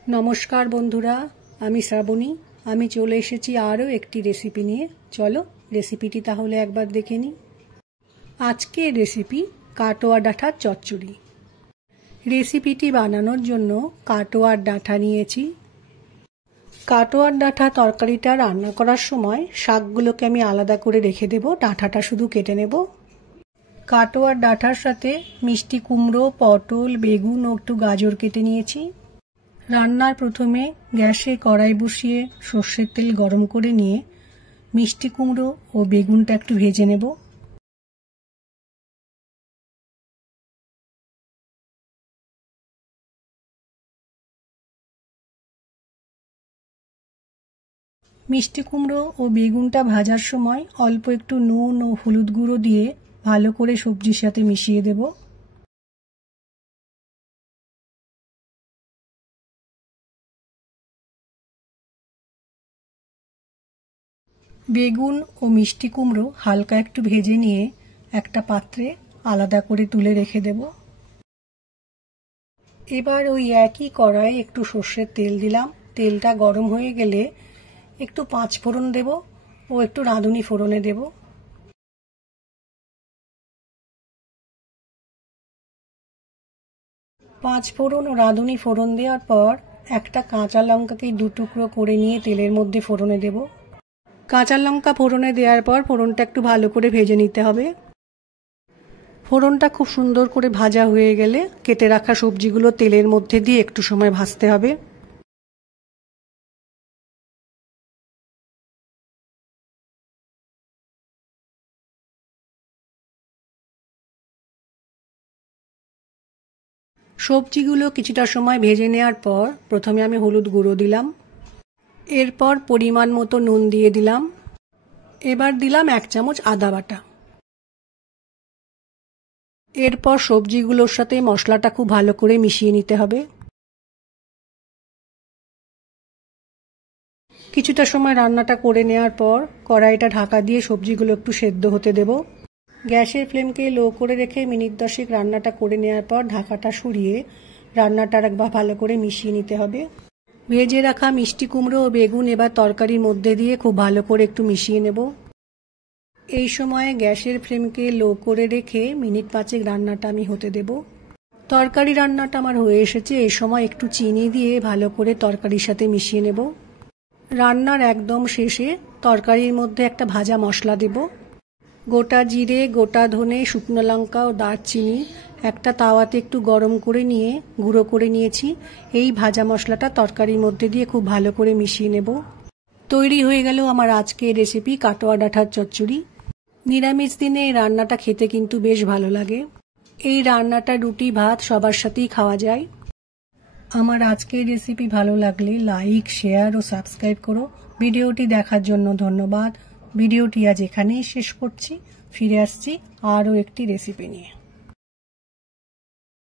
नमस्कार बंधुरा, आमी श्रावणी। आमी चले एसेছি आरो एकटी रेसिपि निये। चलो रेसिपिटी ताहले एकबार देखे नि। आजके रेसिपि काटोया डाँटार चच्चड़ी। रेसिपिटी बानानोर जोन्नो काटोयार डाँटा नियेছি। काटोयार डाँटा तरकारिटा रान्ना करार समय शाकगुलोके आमी आलादा करे रेखे देब, डाँटाटा शुधु केटे नेब। काटोयार डाँटार साथे मिष्टि कुमड़ो, पटल, बेगुन और एकटु गाजर केटे नियेছি। रान्नार प्रथमे गैसे कड़ाई बसिए सर्षेर तेल गरम करे निये मिष्टि कुमड़ो और बेगुनटा एकटु भेजे नेब। मिष्टि कुमड़ो और बेगुनटा भाजार समय अल्प एकटु नुन और हलुद गुঁড়ো दिए भालो करे सब्जिर साथे मिशिए देब। बेगुन और मिष्टि कुमड़ो हालका एकटु भेजे निये एकटा पात्रे आलादा करे तुले रेखे देब। एबार ओई एकई कड़ाई एकटु सर्षेर तेल दिलाम। तेलटा गरम हये गेले एकटु पाँच फोड़न देब और एकटु राঁধুনি फोड़ने देब। पाँच फोड़न और राঁধুনি फोड़न देওয়ার पर एकटा काँचा लंकाके दु टुकरो करे निये तेलेर मধ্যে फोड़ने देब। काँचा लंका फोड़ने देওয়ার पर फोड़नटा एकटु भालो करे भेजे निते हबे। फोड़नटा खूब सुंदर करे भाजा हये गेले केटे राखा सब्जिगुलो तेलेर मধ্যে दिए एकटु समय भाजते हबे। सब्जिगुलो किछुटा समय भेजे नेওয়ার पर प्रथमे आमी हलुद गुঁড়ো दिलाम। एरपर परिमाण मतो नुन दिए दिलाम। एबार दिलाम एक चामच आदा बाटा। एरपर सब्जिगुलोर साथे मशलाटा खूब भालो करे मिशिए निते हबे। किछुटा समय रान्नाटा करे नेওয়ার पर कड़ाईटा ढाका दिए सब्जिगुलो एकटु सेদ্ধ होते देब। गैसेर फ्लेमके लो करे रेखे मिनिट 10 रान्नाटा करे नेওয়ার पर ढाकाटा सरिए रान्नाटा एकबार भालो करे मिशिए निते हबे। भेजे रखा मिष्टि कुमड़ो और बेगुन एबार तरकारिर मধ্যে दिए खूब भालो करे एकटु मिशिए नेब। এই সময় গ্যাসের ফ্লেমকে লো করে রেখে মিনিট 5 রান্নাটা আমি হতে দেব। তরকারি রান্নাটা আমার হয়ে এসেছে। এই সময় একটু চিনি দিয়ে ভালো করে তরকারির সাথে মিশিয়ে নেব। রান্নার একদম শেষে তরকারির মধ্যে একটা ভাজা মশলা দেব। গোটা জিরে, গোটা ধনে, শুকনো লঙ্কা ও দারচিনি একটা তাওয়াতে একটু গরম করে নিয়ে গুঁড়ো করে নিয়েছি। এই ভাজা মশলাটা তরকারির মধ্যে দিয়ে খুব ভালো করে মিশিয়ে নেব। তৈরি হয়ে গেল আমার আজকের রেসিপি কাটোয়া ডাঁটার চচ্চড়ি। নিরামিষ দিনে এই রান্নাটা খেতে কিন্তু বেশ ভালো লাগে। এই রান্নাটা রুটি ভাত সবার সাথেই খাওয়া যায়। আমার আজকের রেসিপি ভালো লাগলে লাইক, শেয়ার ও সাবস্ক্রাইব করো। ভিডিওটি দেখার জন্য ধন্যবাদ। ভিডিওটি আজ এখানেই শেষ করছি। ফিরে আসছি আরও একটি রেসিপি নিয়ে।